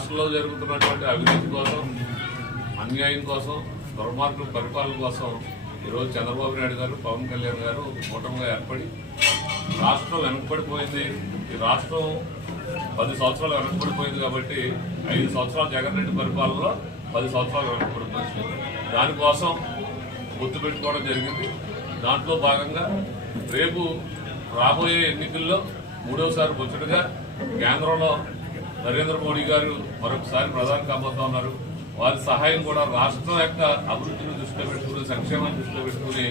రాష్ట్రంలో జరుగుతున్నటువంటి అవినీతి కోసం, అన్యాయం కోసం, దుర్మార్గం పరిపాలన కోసం ఈరోజు చంద్రబాబు నాయుడు గారు, పవన్ కళ్యాణ్ గారు కూటమిగా ఏర్పడి రాష్ట్రం వెనకబడిపోయింది. ఈ రాష్ట్రం 10 సంవత్సరాలు వెనకబడిపోయింది కాబట్టి 5 సంవత్సరాలు జగన్ రెడ్డి పరిపాలనలో 10 సంవత్సరాలు వెనకబడిపోయింది. దానికోసం గుర్తు పెట్టుకోవడం జరిగింది. దాంట్లో భాగంగా రేపు రాబోయే ఎన్నికల్లో 3వసారి ముచ్చటగా కేంద్రంలో నరేంద్ర మోడీ గారు మరొకసారి ప్రధాని కాబోతా ఉన్నారు. వారి సహాయం కూడా రాష్ట్రం యొక్క అభివృద్ధిని దృష్టిలో పెట్టుకుని, సంక్షేమాన్ని దృష్టిలో పెట్టుకుని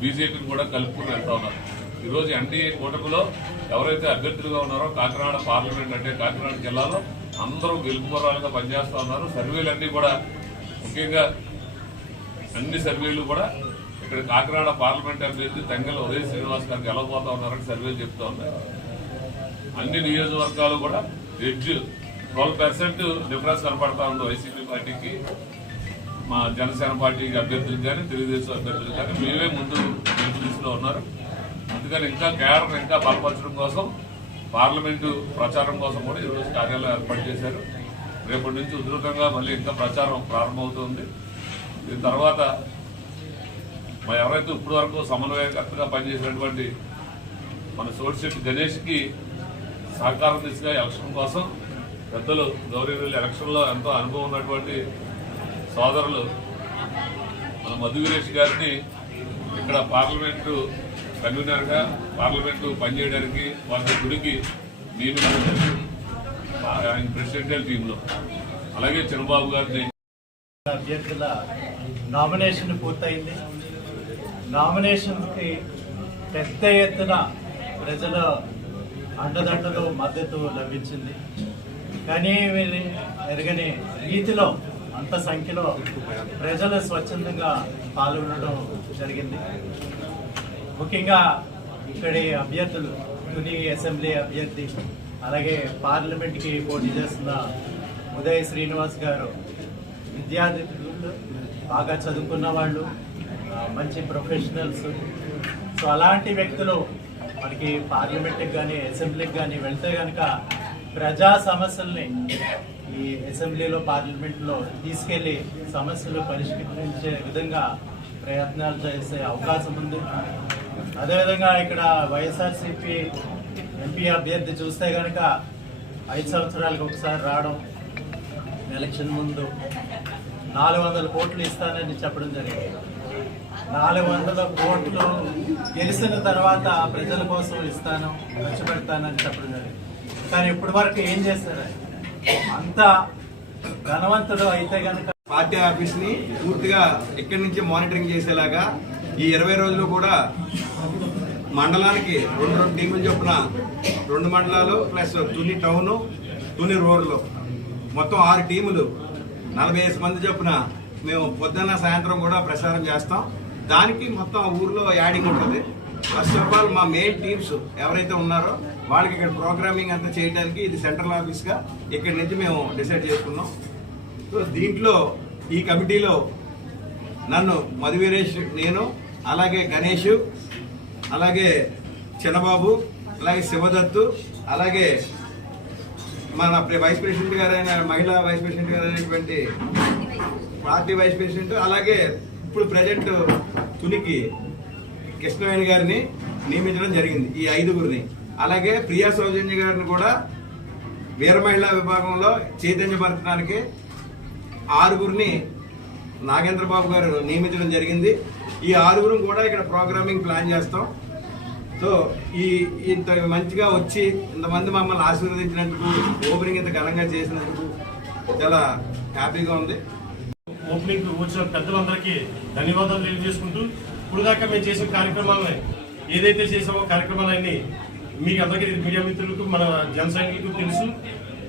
బీజేపీని కూడా కలుపుకుని వెళ్తా ఉన్నారు. ఈరోజు ఎన్డీఏ కూటమిలో ఎవరైతే అభ్యర్థులుగా ఉన్నారో కాకినాడ పార్లమెంట్ అంటే కాకినాడ జిల్లాలో అందరూ గెలుపుకోరాలుగా పనిచేస్తా ఉన్నారు. సర్వేలన్నీ కూడా, ముఖ్యంగా అన్ని సర్వేలు కూడా ఇక్కడ కాకినాడ పార్లమెంట్ అభ్యర్థి తంగెల ఉదయ శ్రీనివాస్ గారు గెలవబోతా ఉన్నారని సర్వేలు చెప్తా ఉన్నాయి. అన్ని నియోజకవర్గాలు కూడా ఎడ్జ్ 12% డిఫరెన్స్ కనపడతా ఉంది వైసీపీ పార్టీకి, మా జనసేన పార్టీ అభ్యర్థులకు కానీ, తెలుగుదేశం అభ్యర్థులకు కానీ మేమే ముందు గెలుపు దిశలో ఉన్నారు. అందుకని ఇంకా కేడర్ ఇంకా బలపరచడం కోసం, పార్లమెంటు ప్రచారం కోసం కూడా ఈరోజు కార్యాలయం ఏర్పాటు చేశారు. రేపటి నుంచి ఉధృతంగా మళ్ళీ ఇంకా ప్రచారం ప్రారంభమవుతుంది. దీని తర్వాత ఎవరైతే ఇప్పటి వరకు సమన్వయకర్తగా పనిచేసినటువంటి మన సోడిశెట్టి గణేష్కి సహకారం దిశగా ఎలక్షన్ కోసం పెద్దలు గౌరవనీయులు, ఎలక్షన్లో ఎంతో అనుభవం ఉన్నటువంటి సోదరులు మన మధు వీరేష్ గారిని ఇక్కడ పార్లమెంటు కన్వీనర్గా, పార్లమెంటు పనిచేయడానికి వారి గుడికి నియమించడం జరిగింది ఆయన ప్రెసిడెంటియల్ టీంలో. అలాగే చంద్రబాబు గారిని అభ్యర్థుల నామినేషన్ పూర్తయింది. నామినేషన్కి పెద్ద ఎత్తున ప్రజల అండదండలు, మద్దతు లభించింది. కానీ ఎరగని రీతిలో అంత సంఖ్యలో ప్రజలు స్వచ్ఛందంగా పాల్గొనడం జరిగింది. ముఖ్యంగా ఇక్కడి అభ్యర్థులు, తుని అసెంబ్లీ అభ్యర్థి, అలాగే పార్లమెంట్కి పోటీ చేస్తున్న ఉదయ్ శ్రీనివాస్ గారు విద్యార్థులు, బాగా చదువుకున్న వాళ్ళు, మంచి ప్రొఫెషనల్స్. సో అలాంటి వ్యక్తులు మనకి పార్లమెంట్కి కానీ అసెంబ్లీకి కానీ వెళ్తే కనుక ప్రజా సమస్యల్ని ఈ అసెంబ్లీలో, పార్లమెంట్లో తీసుకెళ్లి సమస్యలు పరిష్కరించే విధంగా ప్రయత్నాలు చేసే అవకాశం ఉంది. అదేవిధంగా ఇక్కడ వైఎస్ఆర్సీపీ ఎంపీ అభ్యర్థి చూస్తే కనుక 5 సంవత్సరాలకు ఒకసారి రావడం, ఎలక్షన్ ముందు 400 కోట్లు ఇస్తానని చెప్పడం జరిగింది. 400 కోట్లు గెలిచిన తర్వాత ప్రజల కోసం ఇస్తాను, ఖర్చు పెడతానని చెప్పడం జరిగింది. కానీ ఇప్పటి వరకు ఏం చేస్తారు? అంత ధనవంతుడు అయితే కనుక పార్టీ ఆఫీస్ ని పూర్తిగా ఇక్కడి నుంచి మానిటరింగ్ చేసేలాగా ఈ 20 రోజులు కూడా మండలానికి 2 టీములు చొప్పున 2 మండలాలు ప్లస్ తుని టౌన్, తుని రోడ్లు మొత్తం 6 టీములు 45 మంది చొప్పున మేము పొద్దున్న సాయంత్రం కూడా ప్రసారం చేస్తాం. దానికి మొత్తం ఊర్లో యాడింగ్ ఉంటుంది. ఫస్ట్ ఆఫ్ ఆల్ మా మెయిన్ టీమ్స్ ఎవరైతే ఉన్నారో వాళ్ళకి ఇక్కడ ప్రోగ్రామింగ్ అంతా చేయడానికి ఇది సెంట్రల్ ఆఫీస్గా ఇక్కడి నుంచి మేము డిసైడ్ చేసుకున్నాం. సో దీంట్లో ఈ కమిటీలో నన్ను మధు వీరేష్, నేను, అలాగే గణేష్, అలాగే చిన్నబాబు, అలాగే శివదత్తు, అలాగే మన వైస్ ప్రెసిడెంట్ గారైన మహిళా వైస్ ప్రెసిడెంట్ గారు అయినటువంటి పార్టీ వైస్ ప్రెసిడెంట్, అలాగే ఇప్పుడు ప్రజెంట్ తునికి కృష్ణవేణి గారిని నియమించడం జరిగింది. ఈ 5గురిని, అలాగే ప్రియా సౌజన్య గారిని కూడా వీర మహిళా విభాగంలో చైతన్యపరచడానికి 6గురిని నాగేంద్ర బాబు గారు నియమించడం జరిగింది. ఈ 6గురు కూడా ఇక్కడ ప్రోగ్రామింగ్ ప్లాన్ చేస్తాం. సో ఇంత మంచిగా వచ్చి ఇంతమంది మమ్మల్ని ఆశీర్వదించినందుకు, ఓపెనింగ్ ఇంత ఘనంగా చేసినందుకు చాలా హ్యాపీగా ఉంది. ఓపెనింగ్ వచ్చిన పెద్దలందరికీ ధన్యవాదాలు తెలియజేసుకుంటూ, ఇప్పుడు దాకా మేము చేసిన కార్యక్రమాలని ఏదైతే చేసామో కార్యక్రమాలన్నీ మీకు అందరికీ, మీడియా మిత్రులకు, మన జన సైనికులకు తెలుసు.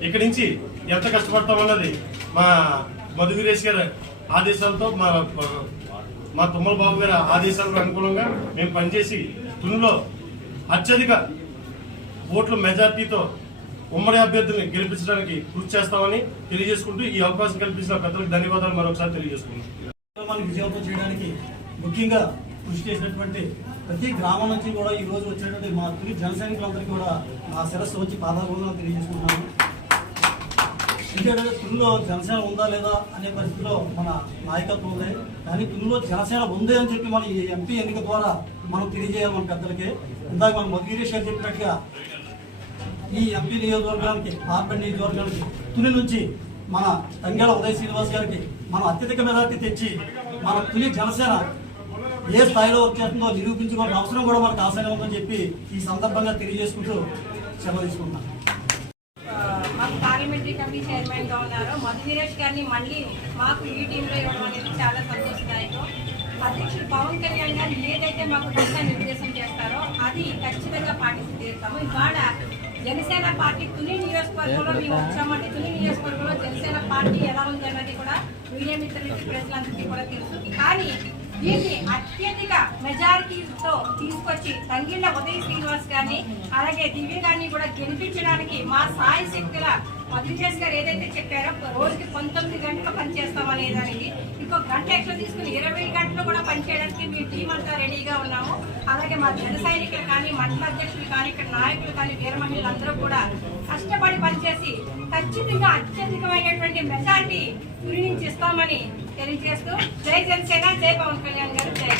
ఇక్కడి నుంచి ఎంత కష్టపడతామన్నది మా మధు వీరేష్ గారి ఆదేశాలతో, మా తుమ్మల బాబు గారి ఆదేశాలకు అనుకూలంగా మేము పనిచేసి తునిలో అత్యధిక ఓట్ల మెజార్టీతో ఉమ్మడి అభ్యర్థుల్ని గెలిపించడానికి కృషి చేస్తామని తెలియజేసుకుంటూ, ఈ అవకాశం కల్పించిన పెద్దలకు ధన్యవాదాలు మరొకసారి తెలియజేసుకున్నాం. విజయవంతం చేయడానికి ముఖ్యంగా కృషి చేసినటువంటి ప్రతి గ్రామం నుంచి కూడా ఈ రోజు వచ్చినటువంటి మా తుని జన సైనికులందరికీ కూడా మా శిరస్సు వచ్చి పాదాభివందనాలు తెలియజేసుకుంటున్నాము. ఎందుకంటే తునిలో జనసేన ఉందా లేదా అనే పరిస్థితిలో మన నాయకత్వం ఉంది. కానీ తునిలో జనసేన ఉంది అని చెప్పి మన ఈ ఎంపీ ఎన్నిక ద్వారా మనం తెలియజేయాలి మన పెద్దలకి. ఇందాక మన మధుగిరీష్ గారు చెప్పినట్టుగా ఈ ఎంపీ నియోజకవర్గానికి, పార్లమెంట్ నియోజకవర్గానికి తుని నుంచి మన తంగేళ ఉదయ్ శ్రీనివాస్ గారికి మనం అత్యధిక మెజార్టీ తెచ్చి మన తుని జనసేన ఏ స్థాయిలో వచ్చేస్తుందో నిరూపించుకోవాల్సిన అవసరం కూడా మనకు ఆశగా ఉందని చెప్పి ఈ సందర్భంగా తెలియజేసుకుంటూ సెలవు తీసుకుంటున్నాను. మాకు పార్లమెంటరీ కమిటీ చైర్మన్ గా ఉన్నారు మధువీరేష్ గారిని మళ్ళీ మాకు ఈ టీంలో ఇవ్వడం అనేది చాలా సంతోషదాయకం. అధ్యక్షుడు పవన్ కళ్యాణ్ గారు ఏదైతే మాకు దిశా నిర్దేశం చేస్తారో అది ఖచ్చితంగా పాటించి తీరుతాము. ఇవాళ జనసేన పార్టీ తుని నియోజకవర్గంలో మేము వచ్చామంటే తుని నియోజకవర్గంలో జనసేన పార్టీ ఎలా ఉంది అన్నది కూడా మీడియా మిత్రులకి ప్రజలందరికీ కూడా తెలుసు. కానీ దీన్ని అత్యధిక మెజారిటీతో తీసుకొచ్చి తంగిళ్ళ ఉదయ్ శ్రీనివాస్ గారిని అలాగే దివ్య గారిని కూడా గెలిపించడానికి మా సాయి శక్తుల మధుకేష్ గారు ఏదైతే చెప్పారో రోజుకి 19 గంటలు పనిచేస్తామనే దానికి ఇంకొక గంట ఎక్స్ట్రా తీసుకుని 20 గంటలు కూడా పనిచేయడానికి మీ టీం అంతా రెడీగా ఉన్నాము. అలాగే మా జన సైనికులు కానీ, మండల అధ్యక్షులు కానీ, ఇక్కడ నాయకులు కానీ, వీర మహిళలు అందరూ కూడా కష్టపడి పనిచేసి ఖచ్చితంగా అత్యధికమైనటువంటి మెజారిటీ గురించి ఇస్తామని తెలియజేస్తూ జై జనసేన, జై పవన్ కళ్యాణ్ గారు, జై.